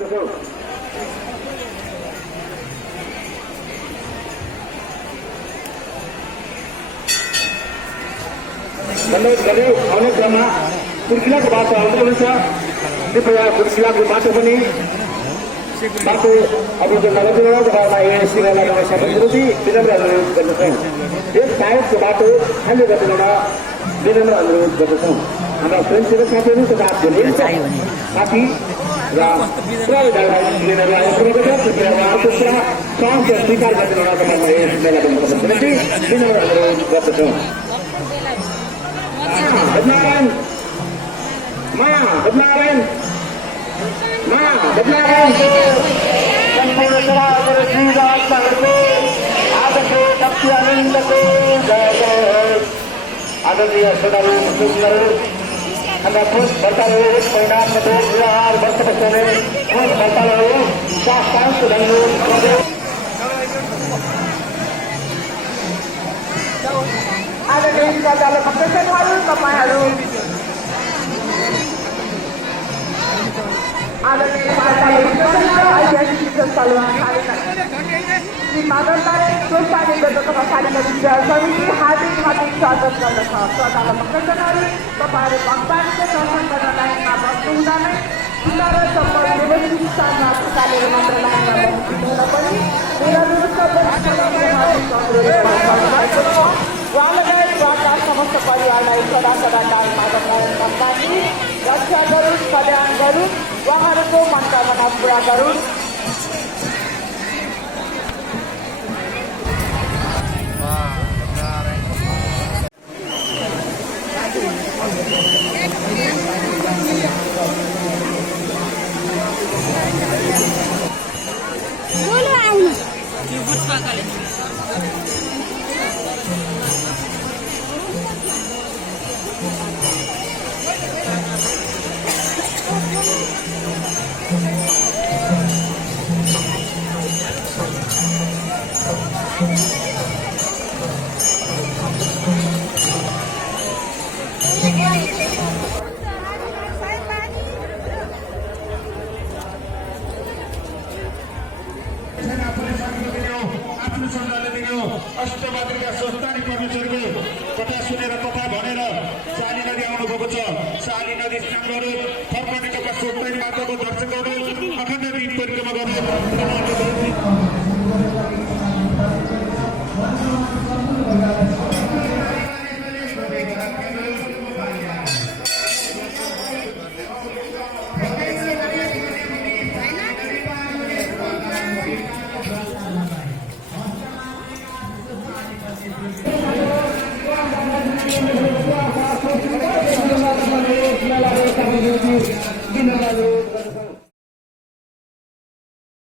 धन्यवाद गरे आउने क्रममा कुर्किलाको बाटो आउँदै हुनुहुन्छ। कृपया कुर्किलाको बाटो पनि बाटो अवरोध नगरिदिनु तथा एएससीलाई लगाउने सबै विरोधी विनम्र अनुरोध गर्दछौँ। यस टायरको बाटो खाली गरिदिन विनम्र अनुरोध गर्दछौँ। हाम्रा स्वयंसेवक साथीहरू तथा साथी र लिनहरू आइसकेको छ। कृपया उहाँहरूको कुरा सहज स्वीकार गरिदिनु तथा एएससीलाई लगाउने विरोधी विनम्र अनुरोध गर्दछौँ। Bednaran, Bednaran, संपूर्ण सभाको श्रीराज सागरको आजको शक्ति आनन्दको जय जय। आदरणीय श्रोताहरू सुन्दरहरू, हाम्रा ठोस भर्ताहरू परिणामको 2000 वर्ष बस्ने ठोस भर्ताहरू शास्त्रांश धन्यवाद। आदरणीय श्रोताहरू भक्तजनहरू तपाईहरू आदरणीय ऐतिहासिक स्थलमा श्री माधवलाई प्रोत्साहित गर्दछ सारिका विद्या समिति हार्दिक स्वागत गर्दछ। श्रोताहरू भक्तजनहरू तपाईहरू भक्तजनको दर्शन गर्न लाइनमा बस्नुहुँदा नै खुला र सम्पन्न व्यवस्थित स्थानमा खुट्टालेर मात्र लाइनमा बस्नुहुँदा पनि उहाँलाई उहाँका समस्त परिवारलाई सदा सदा काल माधवनारायण सम्मानी रक्षा गरून्, कल्याण गरून्, उहाँहरूको मनोकामना पुरा गरून्। अष्टमातृका स्वस्थानी परमेश्वरको कथा सुनेर कथा भनेर साली नदी आउनुभएको छ। साली नदी स्नानहरू फर्कनेको स्वस्थानी माताको दर्शकहरू अखण्ड दिन परिक्रमा गर्नु।